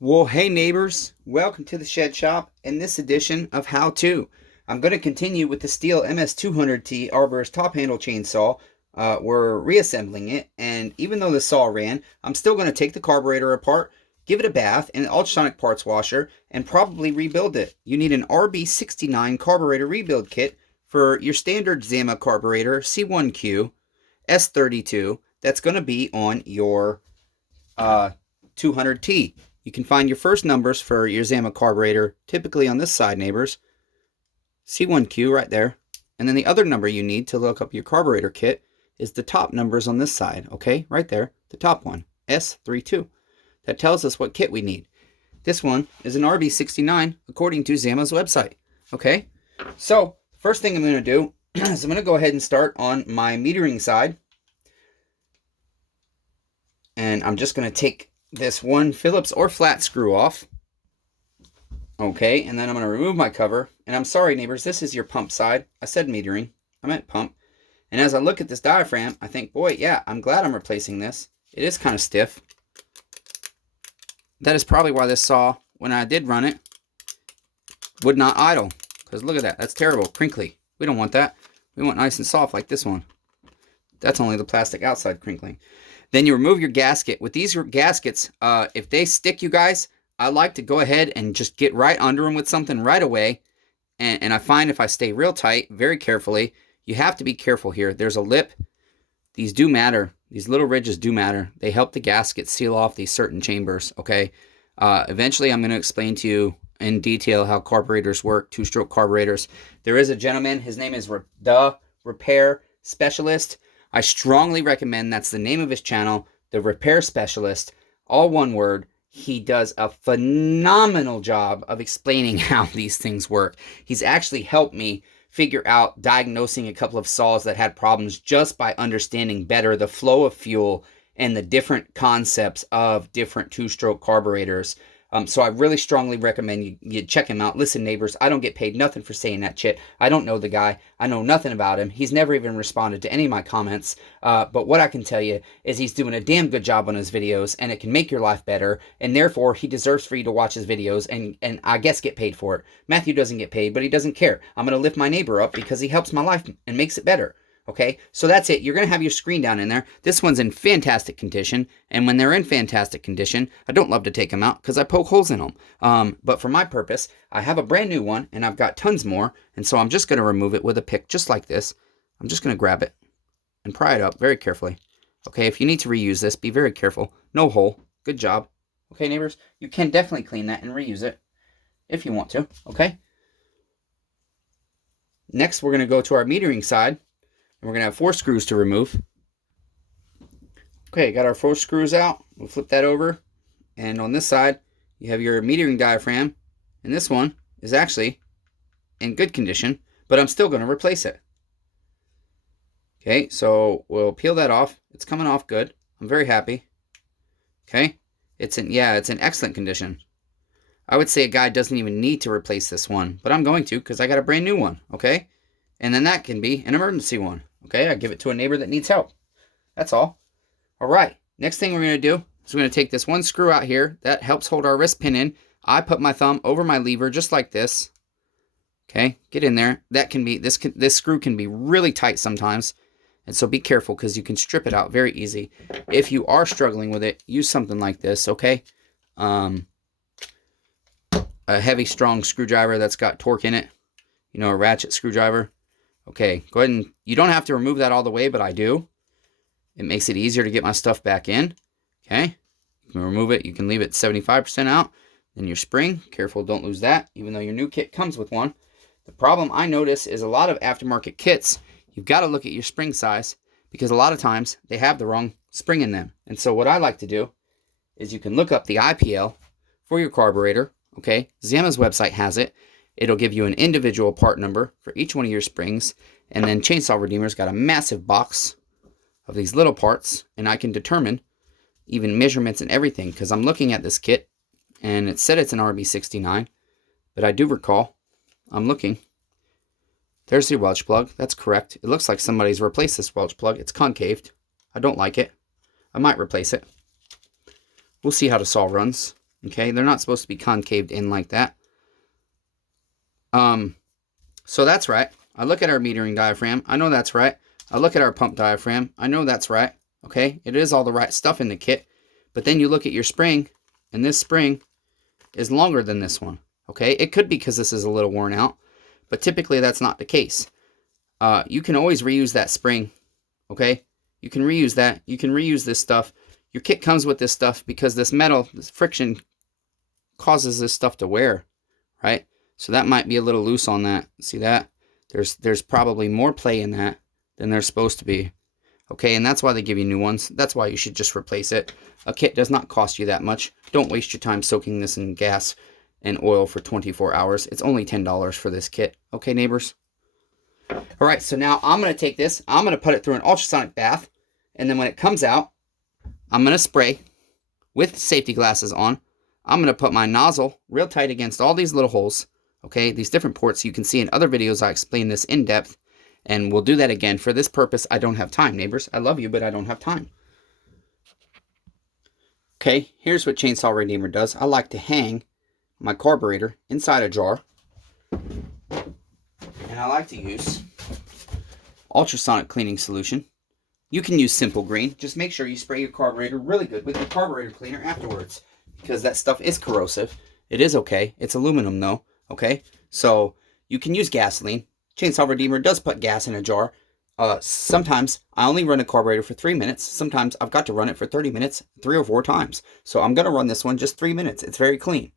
Well, hey neighbors, welcome to the Shed Shop and this edition of How To. I'm going to continue with the stihl ms200t arborist top handle chainsaw. We're reassembling it, and even though the saw ran, I'm still going to take the carburetor apart, give it a bath in an ultrasonic parts washer, and probably rebuild it. You need an RB69 carburetor rebuild kit for your standard Zama carburetor C1Q S32 that's going to be on your 200T. You can find your first numbers for your Zama carburetor typically on this side, neighbors. C1Q right there. And then the other number you need to look up your carburetor kit is the top numbers on this side, okay? Right there, the top one, S32. That tells us what kit we need. This one is an RB69 according to Zama's website, okay? So, first thing I'm going to do is I'm going to go ahead and start on my metering side. And I'm just going to take this one Phillips or flat screw off. Okay, and then I'm going to remove my cover. And I'm sorry, neighbors, this is your pump side. I said metering. I meant pump. And as I look at this diaphragm, I think, boy, yeah, I'm glad I'm replacing this. It is kind of stiff. That is probably why this saw, when I did run it, would not idle. Because look at that. That's terrible. Crinkly. We don't want that. We want nice and soft like this one. That's only the plastic outside crinkling. Then you remove your gasket. With these gaskets, if they stick, you guys, I like to go ahead and just get right under them with something right away. And I find if I stay real tight, very carefully, you have to be careful here. There's a lip. These do matter. These little ridges do matter. They help the gasket seal off these certain chambers, okay? Eventually, I'm going to explain to you in detail how carburetors work, two-stroke carburetors. There is a gentleman. His name is The Repair Specialist. I strongly recommend, that's the name of his channel, The Repair Specialist, all one word. He does a phenomenal job of explaining how these things work. He's actually helped me figure out diagnosing a couple of saws that had problems just by understanding better the flow of fuel and the different concepts of different two-stroke carburetors. So I really strongly recommend you check him out. Listen, neighbors, I don't get paid nothing for saying that shit. I don't know the guy. I know nothing about him. He's never even responded to any of my comments. But what I can tell you is he's doing a damn good job on his videos, and it can make your life better. And therefore, he deserves for you to watch his videos and I guess get paid for it. Matthew doesn't get paid, but he doesn't care. I'm going to lift my neighbor up because he helps my life and makes it better. Okay, so that's it. You're going to have your screen down in there. This one's in fantastic condition, and when they're in fantastic condition, I don't love to take them out because I poke holes in them. But for my purpose, I have a brand new one, and I've got tons more, and so I'm just going to remove it with a pick just like this. I'm just going to grab it and pry it up very carefully. Okay, if you need to reuse this, be very careful. No hole. Good job. Okay, neighbors, you can definitely clean that and reuse it if you want to, okay? Next, we're going to go to our metering side. We're going to have 4 screws to remove. Okay, got our 4 screws out. We'll flip that over. And on this side, you have your metering diaphragm. And this one is actually in good condition, but I'm still going to replace it. Okay, so we'll peel that off. It's coming off good. I'm very happy. Okay, it's in excellent condition. I would say a guy doesn't even need to replace this one, but I'm going to because I got a brand new one, okay? And then that can be an emergency one. Okay, I give it to a neighbor that needs help. That's all. All right, next thing we're going to do is we're going to take this one screw out here. That helps hold our wrist pin in. I put my thumb over my lever just like this. Okay, get in there. That can be, this screw can be really tight sometimes. And so be careful because you can strip it out very easy. If you are struggling with it, use something like this, okay? A heavy, strong screwdriver that's got torque in it. You know, a ratchet screwdriver. Okay, go ahead and, you don't have to remove that all the way, but I do. It makes it easier to get my stuff back in. Okay, you can remove it. You can leave it 75% out. Then your spring, careful, don't lose that, even though your new kit comes with one. The problem I notice is a lot of aftermarket kits, you've got to look at your spring size because a lot of times they have the wrong spring in them. And so what I like to do is you can look up the IPL for your carburetor. Okay, Zama's website has it. It'll give you an individual part number for each one of your springs. And then Chainsaw Redeemer's got a massive box of these little parts. And I can determine even measurements and everything. Because I'm looking at this kit. And it said it's an RB69. But I do recall. I'm looking. There's the Welch plug. That's correct. It looks like somebody's replaced this Welch plug. It's concaved. I don't like it. I might replace it. We'll see how the saw runs. Okay, they're not supposed to be concaved in like that. So that's right. I look at our metering diaphragm. I know that's right. I look at our pump diaphragm. I know that's right. Okay, it is all the right stuff in the kit. But then you look at your spring, and this spring is longer than this one. Okay, it could be because this is a little worn out, but typically that's not the case. You can always reuse that spring. Okay, you can reuse that. You can reuse this stuff. Your kit comes with this stuff because this metal, this friction, causes this stuff to wear, right? So that might be a little loose on that. See that? There's probably more play in that than there's supposed to be. Okay, and that's why they give you new ones. That's why you should just replace it. A kit does not cost you that much. Don't waste your time soaking this in gas and oil for 24 hours. It's only $10 for this kit. Okay, neighbors? All right, so now I'm going to take this. I'm going to put it through an ultrasonic bath. And then when it comes out, I'm going to spray with safety glasses on. I'm going to put my nozzle real tight against all these little holes. Okay, these different ports. You can see in other videos I explain this in depth. And we'll do that again. For this purpose, I don't have time, neighbors. I love you, but I don't have time. Okay, here's what Chainsaw Redeemer does. I like to hang my carburetor inside a jar. And I like to use ultrasonic cleaning solution. You can use Simple Green. Just make sure you spray your carburetor really good with your carburetor cleaner afterwards, because that stuff is corrosive. It is okay. It's aluminum though. Okay, so you can use gasoline. Chainsaw Redeemer does put gas in a jar. Sometimes I only run a carburetor for 3 minutes. Sometimes I've got to run it for 30 minutes, 3 or 4 times. So I'm going to run this one just 3 minutes. It's very clean.